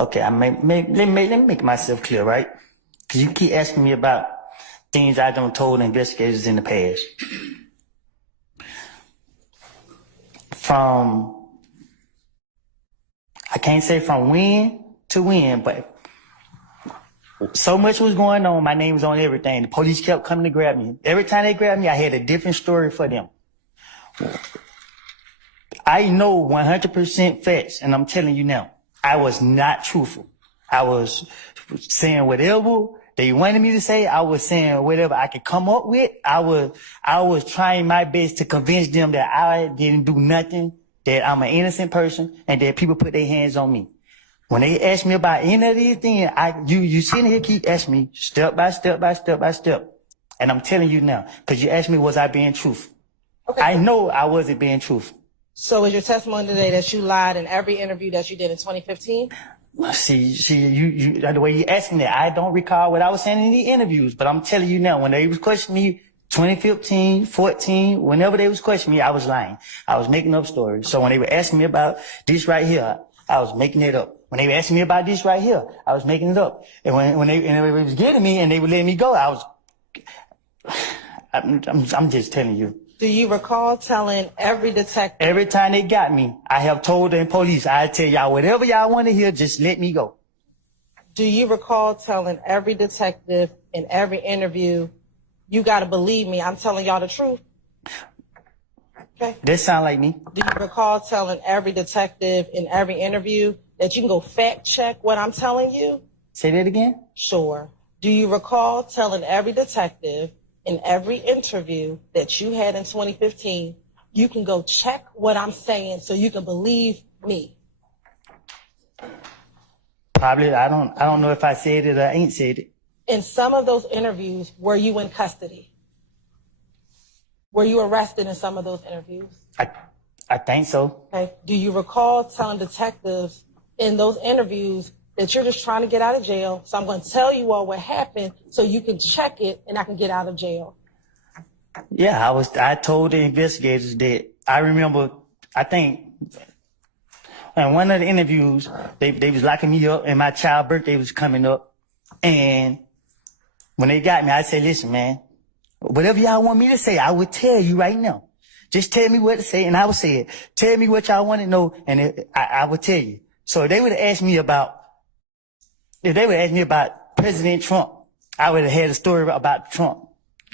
Okay, let me make myself clear, right? Because you keep asking me about things I done told investigators in the past. I can't say from when to when, but so much was going on. My name was on everything. The police kept coming to grab me. Every time they grabbed me, I had a different story for them. I know 100% facts, and I'm telling you now, I was not truthful. I was saying whatever they wanted me to say. I was saying whatever I could come up with. I was trying my best to convince them that I didn't do nothing, that I'm an innocent person, and that people put their hands on me. When they ask me about any of these things, you sitting here keep asking me step by step by step by step. And I'm telling you now, because you asked me, was I being truthful? Okay. I know I wasn't being truthful. So is your testimony today that you lied in every interview that you did in 2015? See, you the way you asking that, I don't recall what I was saying in the interviews, but I'm telling you now, when they was questioning me, 2015, 14, whenever they was questioning me, I was lying. I was making up stories. So when they were asking me about this right here, I was making it up. When they were asking me about this right here, I was making it up. And when they was getting me and they would let me go, I'm just telling you. Do you recall telling every detective? Every time they got me, I have told the police, I tell y'all whatever y'all want to hear, just let me go. Do you recall telling every detective in every interview, you got to believe me, I'm telling y'all the truth? Okay. That sound like me. Do you recall telling every detective in every interview that you can go fact check what I'm telling you? Say that again? Sure. Do you recall telling every detective in every interview that you had in 2015, you can go check what I'm saying so you can believe me? Probably. I don't know if I said it or I ain't said it. In some of those interviews, were you in custody? Were you arrested in some of those interviews? I think so. Okay. Do you recall telling detectives in those interviews that you're just trying to get out of jail, so I'm going to tell you all what happened so you can check it and I can get out of jail? Yeah, I told the investigators that I remember, I think, in one of the interviews, they was locking me up and my child's birthday was coming up. And when they got me, I said, listen, man, whatever y'all want me to say, I would tell you right now. Just tell me what to say and I would say it. Tell me what y'all want to know and I would tell you. So if they would have asked me about President Trump, I would have had a story about Trump.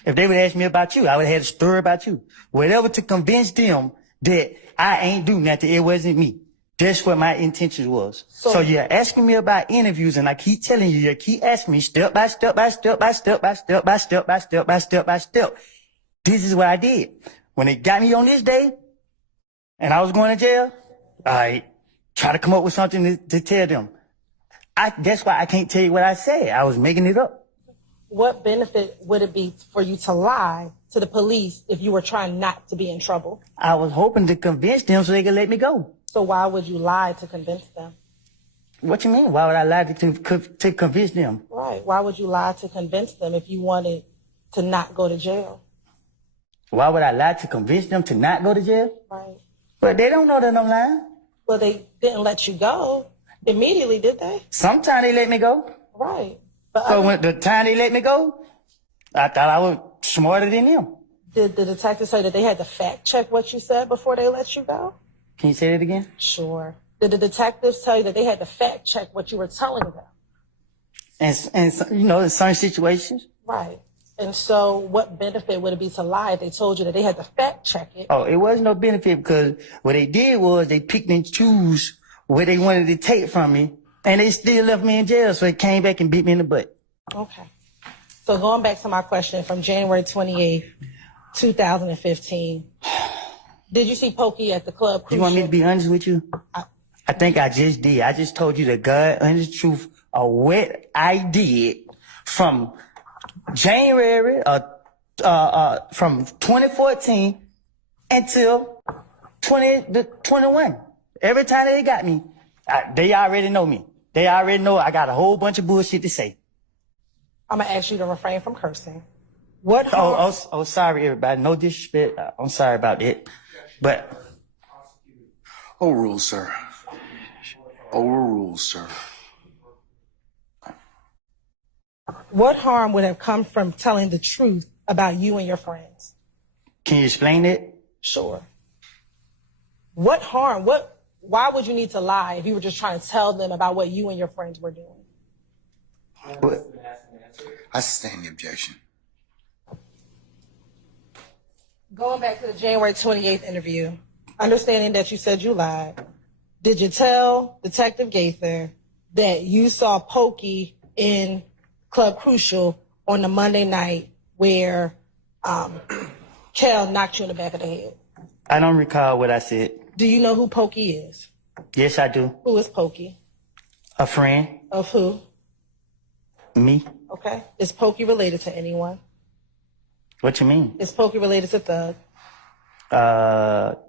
If they would ask me about you, I would have had a story about you. Whatever to convince them that I ain't do nothing, it wasn't me. That's what my intentions was. So you're asking me about interviews and I keep telling you, keep asking me step by step by step by step by step by step by step by step by step. This is what I did. When they got me on this day and I was going to jail, I try to come up with something to tell them. That's why I can't tell you what I said. I was making it up. What benefit would it be for you to lie to the police if you were trying not to be in trouble? I was hoping to convince them so they could let me go. So why would you lie to convince them? What you mean? Why would I lie to convince them? Right. Why would you lie to convince them if you wanted to not go to jail? Why would I lie to convince them to not go to jail? Right. But they don't know that I'm lying. Well, they didn't let you go immediately, did they? Sometimes they let me go. Right. So when the time they let me go, I thought I was smarter than them. Did the detective say that they had to fact check what you said before they let you go? Can you say that again? Sure. Did the detectives tell you that they had to fact check what you were telling them? And you know, in certain situations. Right. And so what benefit would it be to lie if they told you that they had to fact check it? Oh, it was no benefit because what they did was they picked and choose what they wanted to take from me. And they still left me in jail, so they came back and beat me in the butt. Okay. So going back to my question from January 28th, 2015, did you see Pokey at the club? You want me to be honest with you? I think I just did. I just told you the God honest truth of what I did from January from 2014 until 2021. Every time they got me, they already know me. They already know I got a whole bunch of bullshit to say. I'm going to ask you to refrain from cursing. Oh, sorry, everybody. No disrespect. I'm sorry about that. But. Overruled, sir. Overruled, sir. What harm would have come from telling the truth about you and your friends? Can you explain it? Sure. What harm? Why would you need to lie if you were just trying to tell them about what you and your friends were doing? What? I sustain the objection. Going back to the January 28th interview, understanding that you said you lied, did you tell Detective Gaither that you saw Pokey in Club Crucial on the Monday night where Kel knocked you in the back of the head? I don't recall what I said. Do you know who Pokey is? Yes, I do. Who is Pokey? A friend. Of who? Me. Okay. Is Pokey related to anyone? What you mean? Is Pokey related to Thug?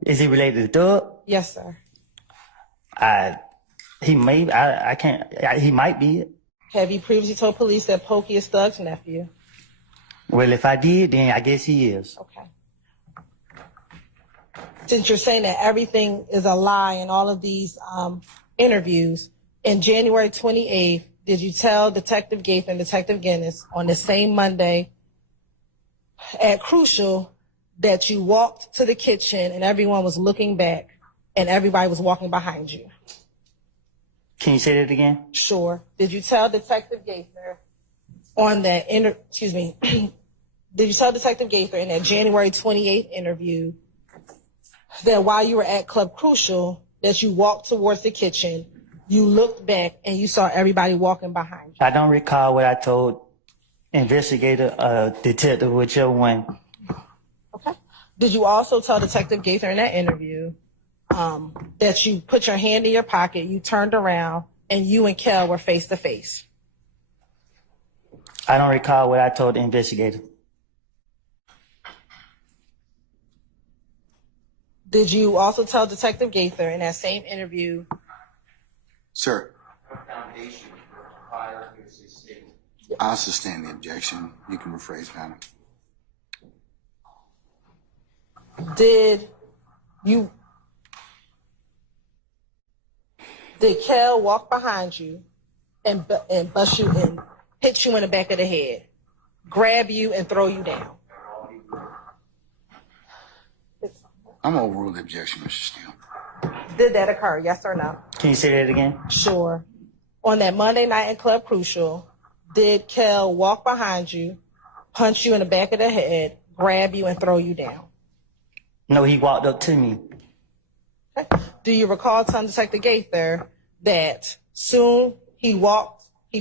Is he related to Doug? Yes, sir. He might be. Have you previously told police that Pokey is Thug's nephew? Well, if I did, then I guess he is. Okay. Since you're saying that everything is a lie in all of these interviews, in January 28th, did you tell Detective Gaither and Detective Guinness on the same Monday at Crucial that you walked to the kitchen and everyone was looking back and everybody was walking behind you? Can you say that again? Sure. Did you tell Detective Gaither on that did you tell Detective Gaither in that January 28th interview that while you were at Club Crucial that you walked towards the kitchen, you looked back and you saw everybody walking behind you? I don't recall what I told investigator, detective, whichever one. Okay. Did you also tell Detective Gaither in that interview that you put your hand in your pocket, you turned around, and you and Kel were face to face? I don't recall what I told the investigator. Did you also tell Detective Gaither in that same interview? Sir. I'll sustain the objection. You can rephrase, madam. Did Kel walk behind you and bust you and hit you in the back of the head, grab you and throw you down? I'm gonna overrule the objection, Mr. Steele. Did that occur, yes or no? Can you say that again? Sure. On that Monday night in Club Crucial, did Kel walk behind you, punch you in the back of the head, grab you and throw you down? No, he walked up to me. Okay. Do you recall telling Detective Gaither that soon he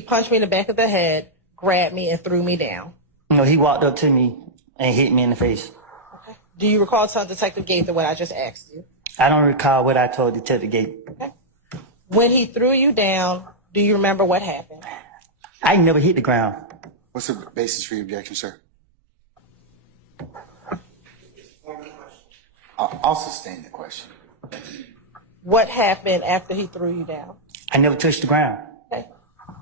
punched me in the back of the head, grabbed me and threw me down? No, he walked up to me and hit me in the face. Okay. Do you recall telling Detective Gaither what I just asked you? I don't recall what I told Detective Gaither. Okay. When he threw you down, do you remember what happened? I never hit the ground. What's the basis for your objection, sir? I'll sustain the question. What happened after he threw you down? I never touched the ground. Okay.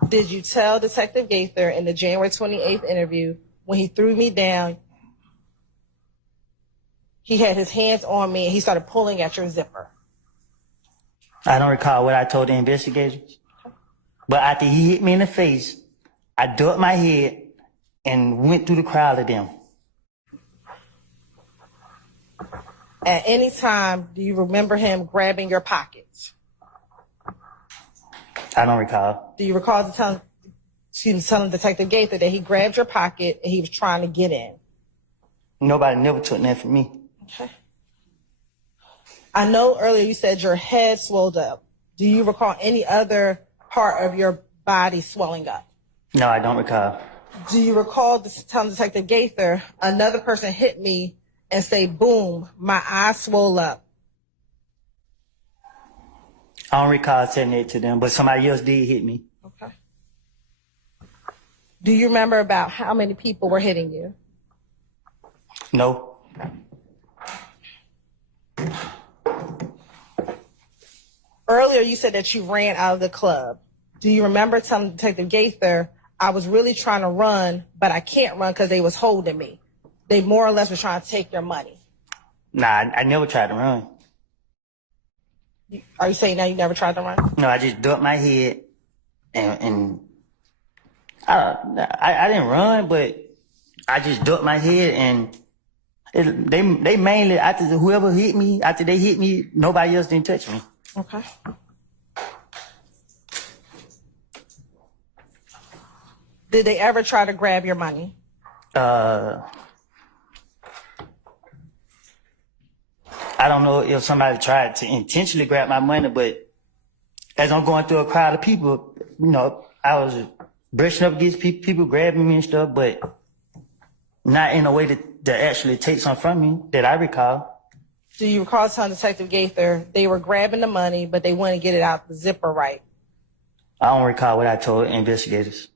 Did you tell Detective Gaither in the January 28th interview when he threw me down, he had his hands on me and he started pulling at your zipper? I don't recall what I told the investigators. But after he hit me in the face, I ducked my head and went through the crowd of them. At any time, do you remember him grabbing your pockets? I don't recall. Do you recall telling Detective Gaither that he grabbed your pocket and he was trying to get in? Nobody never took that from me. Okay. I know earlier you said your head swelled up. Do you recall any other part of your body swelling up? No, I don't recall. Do you recall telling Detective Gaither, another person hit me and say, boom, my eyes swole up? I don't recall saying that to them, but somebody else did hit me. Okay. Do you remember about how many people were hitting you? No. Earlier you said that you ran out of the club. Do you remember telling Detective Gaither, I was really trying to run, but I can't run because they was holding me? They more or less were trying to take your money. Nah, I never tried to run. Are you saying now you never tried to run? No, I just ducked my head and I didn't run, but I just ducked my head and they mainly, after whoever hit me, after they hit me, nobody else didn't touch me. Okay. Did they ever try to grab your money? I don't know if somebody tried to intentionally grab my money, but as I'm going through a crowd of people, you know, I was brushing up against people grabbing me and stuff, but not in a way that actually take something from me that I recall. Do you recall telling Detective Gaither they were grabbing the money, but they wouldn't get it out the zipper right? I don't recall what I told investigators.